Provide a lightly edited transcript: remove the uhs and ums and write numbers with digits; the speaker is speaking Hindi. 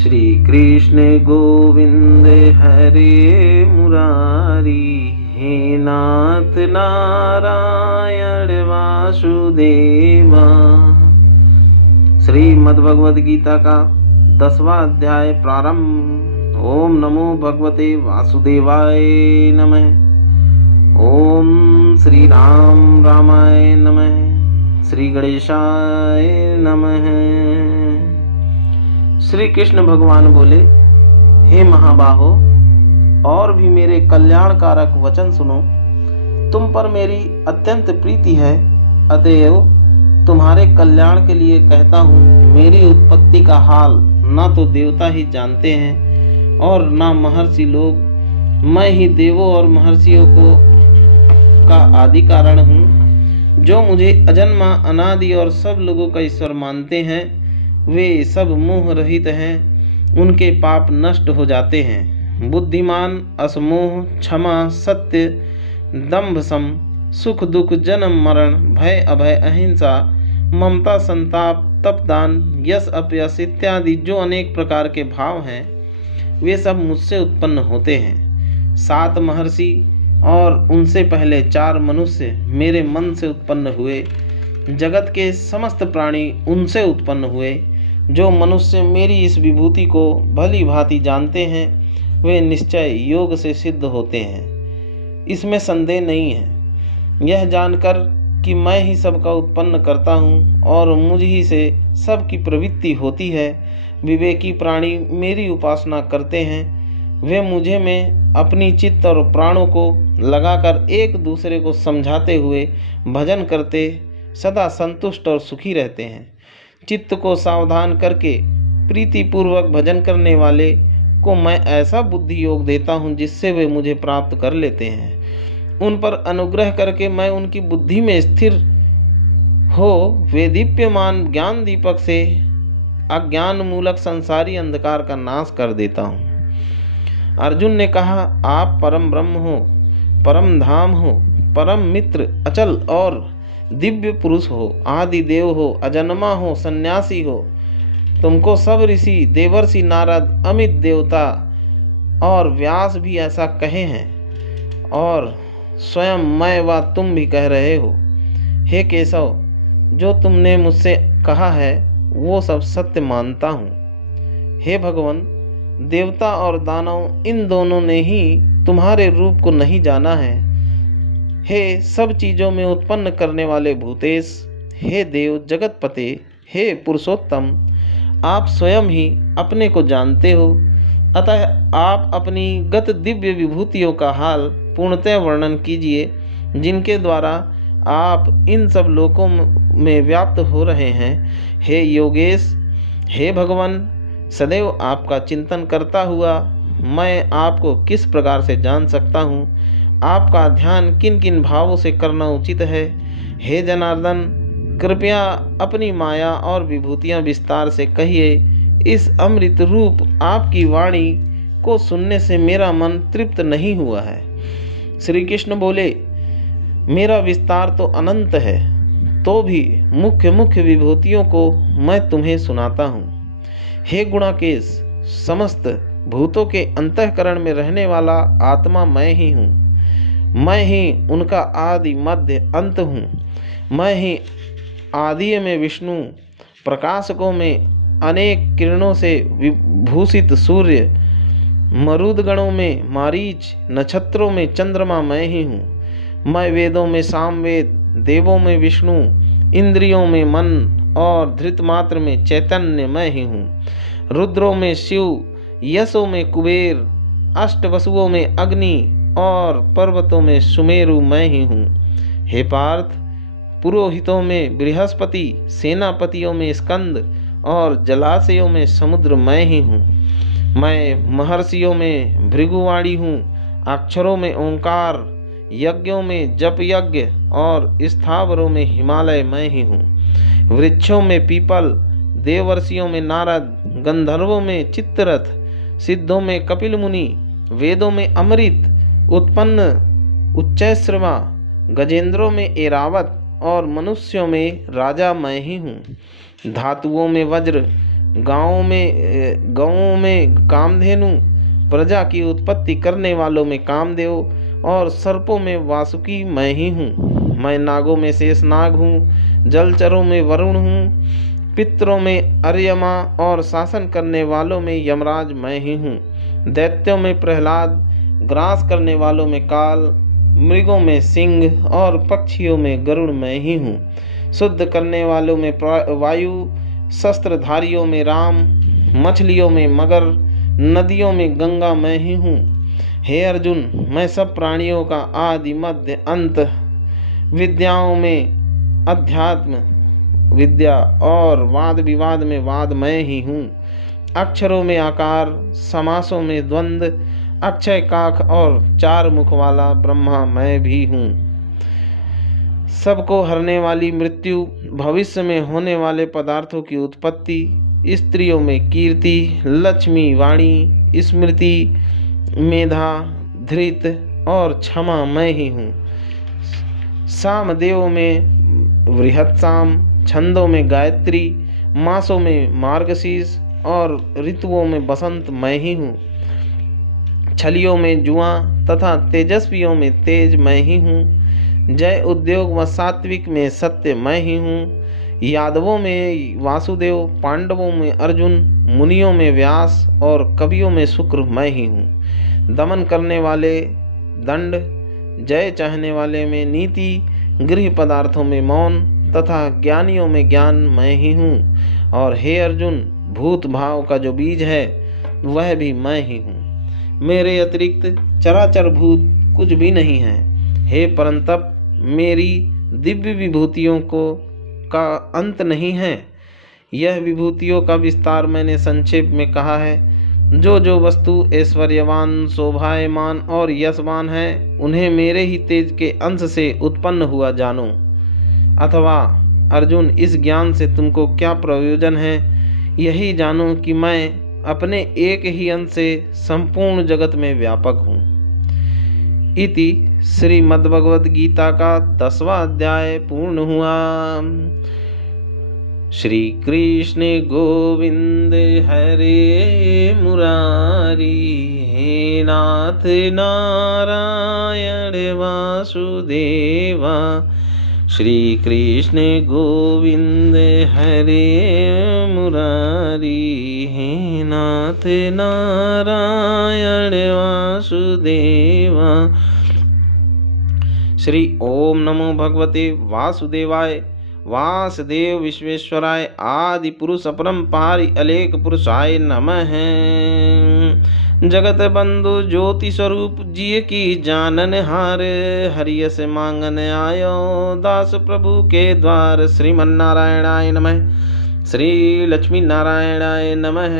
श्री कृष्ण गोविंद हरे मुरारी, हे नाथ नारायण वासुदेवा। श्रीमद्भगवद गीता का 10वां अध्याय प्रारंभ। ओम नमो भगवते वासुदेवाय नमः। ओम श्री राम रामाय नमः। श्री गणेशाय नमः। श्री कृष्ण भगवान बोले, हे महाबाहो, और भी मेरे कल्याणकारक वचन सुनो। तुम पर मेरी अत्यंत प्रीति है, अतएव तुम्हारे कल्याण के लिए कहता हूँ। मेरी उत्पत्ति का हाल ना तो देवता ही जानते हैं और ना महर्षि लोग। मैं ही देवों और महर्षियों का आदि कारण हूँ। जो मुझे अजन्मा, अनादि और सब लोगों का ईश्वर मानते हैं, वे सब मोह रहित हैं। उनके पाप नष्ट हो जाते हैं। बुद्धिमान असमोह, क्षमा, सत्य, दंभ सम, सुख दुख, जन्म मरण, भय अभय, अहिंसा, ममता, संताप, तपदान, यश अपयश इत्यादि जो अनेक प्रकार के भाव हैं, वे सब मुझसे उत्पन्न होते हैं। 7 महर्षि और उनसे पहले 4 मनुष्य मेरे मन से उत्पन्न हुए। जगत के समस्त प्राणी उनसे उत्पन्न हुए। जो मनुष्य मेरी इस विभूति को भली भांति जानते हैं, वे निश्चय योग से सिद्ध होते हैं, इसमें संदेह नहीं है। यह जानकर कि मैं ही सबका उत्पन्न करता हूँ और मुझ ही से सबकी प्रवृत्ति होती है, विवेकी प्राणी मेरी उपासना करते हैं। वे मुझे में अपनी चित्त और प्राणों को लगाकर एक दूसरे को समझाते हुए भजन करते सदा संतुष्ट और सुखी रहते हैं। चित्त को सावधान करके प्रीतिपूर्वक भजन करने वाले को मैं ऐसा बुद्धि योग देता हूँ जिससे वे मुझे प्राप्त कर लेते हैं। उन पर अनुग्रह करके मैं उनकी बुद्धि में स्थिर हो वे दीप्यमान ज्ञान दीपक से अज्ञान मूलक संसारी अंधकार का नाश कर देता हूँ। अर्जुन ने कहा, आप परम ब्रह्म हो, परम धाम हो, परम मित्र, अचल और दिव्य पुरुष हो, आदि देव हो, अजन्मा हो, सन्यासी हो। तुमको सब ऋषि, देवर्षि, नारद, अमित देवता और व्यास भी ऐसा कहे हैं और स्वयं मैं व तुम भी कह रहे हो। हे केशव, जो तुमने मुझसे कहा है वो सब सत्य मानता हूँ। हे भगवान, देवता और दानव इन दोनों ने ही तुम्हारे रूप को नहीं जाना है। हे सब चीज़ों में उत्पन्न करने वाले भूतेश, हे देव जगतपते, हे पुरुषोत्तम, आप स्वयं ही अपने को जानते हो। अतः आप अपनी गत दिव्य विभूतियों का हाल पूर्णतः वर्णन कीजिए, जिनके द्वारा आप इन सब लोकों में व्याप्त हो रहे हैं। हे योगेश, हे भगवान, सदैव आपका चिंतन करता हुआ मैं आपको किस प्रकार से जान सकता हूँ? आपका ध्यान किन किन भावों से करना उचित है? हे जनार्दन, कृपया अपनी माया और विभूतियाँ विस्तार से कहिए। इस अमृत रूप आपकी वाणी को सुनने से मेरा मन तृप्त नहीं हुआ है। श्री कृष्ण बोले, मेरा विस्तार तो अनंत है, तो भी मुख्य मुख्य विभूतियों को मैं तुम्हें सुनाता हूँ। हे गुणाकेश, समस्त भूतों के अंतःकरण में रहने वाला आत्मा मैं ही हूँ। मैं ही उनका आदि मध्य अंत हूँ। मैं ही आदि में विष्णु, प्रकाशकों में अनेक किरणों से विभूषित सूर्य, मरुदगणों में मारीच, नक्षत्रों में चंद्रमा मैं ही हूँ। मैं वेदों में सामवेद, देवों में विष्णु, इंद्रियों में मन और धृतमात्र में चैतन्य मैं ही हूँ। रुद्रों में शिव, यशों में कुबेर, अष्टवसुओं में अग्नि और पर्वतों में सुमेरु मैं ही हूँ। हे पार्थ, पुरोहितों में बृहस्पति, सेनापतियों में स्कंद और जलाशयों में समुद्र मैं ही हूँ। मैं महर्षियों में भृगुवाणी हूँ, अक्षरों में ओंकार, यज्ञों में जप यज्ञ और स्थावरों में हिमालय मैं ही हूँ। वृक्षों में पीपल, देवर्षियों में नारद, गंधर्वों में चित्ररथ, सिद्धों में कपिल मुनि, वेदों में अमृत उत्पन्न उच्चैश्रवा, गजेंद्रों में एरावत और मनुष्यों में राजा मैं ही हूँ। धातुओं में वज्र, गाँवों में कामधेनु, प्रजा की उत्पत्ति करने वालों में कामदेव, और सर्पों में वासुकी मैं ही हूँ। मैं नागों में शेषनाग हूँ, जलचरों में वरुण हूँ, पितरों में अर्यमा और शासन करने वालों में यमराज मैं ही हूँ। दैत्यों में प्रहलाद, ग्रास करने वालों में काल, मृगों में सिंह और पक्षियों में गरुड़ मैं ही हूँ। शुद्ध करने वालों में वायु, शस्त्रधारियों में राम, मछलियों में मगर, नदियों में गंगा मैं ही हूँ। हे अर्जुन, मैं सब प्राणियों का आदि मध्य अंत, विद्याओं में अध्यात्म विद्या और वाद विवाद में वाद मैं ही हूँ। अक्षरों में आकार, समासों में द्वंद्व, अक्षय काख और 4 मुख वाला ब्रह्मा मैं भी हूँ। सबको हरने वाली मृत्यु, भविष्य में होने वाले पदार्थों की उत्पत्ति, स्त्रियों में कीर्ति, लक्ष्मी, वाणी, स्मृति, मेधा, धृत और क्षमा मैं ही हूँ। सामदेव में बृहत्साम, छंदों में गायत्री, मासों में मार्गशीर्ष और ऋतुओं में बसंत मैं ही हूँ। छलियों में जुआ तथा तेजस्वियों में तेज मैं ही हूँ। जय उद्योग व सात्विक में सत्य मैं ही हूँ। यादवों में वासुदेव, पांडवों में अर्जुन, मुनियों में व्यास और कवियों में शुक्र मैं ही हूँ। दमन करने वाले दंड, जय चाहने वाले में नीति, गृह पदार्थों में मौन तथा ज्ञानियों में ज्ञान मैं ही हूँ। और हे अर्जुन, भूत भाव का जो बीज है वह भी मैं ही हूँ। मेरे अतिरिक्त चराचर भूत कुछ भी नहीं है। हे परंतप, मेरी दिव्य विभूतियों का अंत नहीं है। यह विभूतियों का विस्तार मैंने संक्षेप में कहा है। जो वस्तु ऐश्वर्यवान, शोभायमान और यशवान है, उन्हें मेरे ही तेज के अंश से उत्पन्न हुआ जानो। अथवा अर्जुन, इस ज्ञान से तुमको क्या प्रयोजन है? यही जानो कि मैं अपने एक ही अंश से संपूर्ण जगत में व्यापक हूँ। इति श्रीमद्भगवद गीता का 10वां अध्याय पूर्ण हुआ। श्री कृष्ण गोविंद हरे मुरारी, हे नाथ नारायण वासुदेवा। श्री कृष्ण गोविंद हरे मुरारी, हे नाथ नारायण वासुदेवा। श्री ओम नमो भगवते वासुदेवाय। वासुदेव विश्वेश्वराय आदि पुरुष अपरंपारि अलेख पुरुषाय नमः। जगत बंधु ज्योति स्वरूप जिय की जानन हार, हरियस मांगन आयो दास प्रभु के द्वार। श्रीमन्नारायणाय नमः। श्री लक्ष्मी नारायणाय नमः।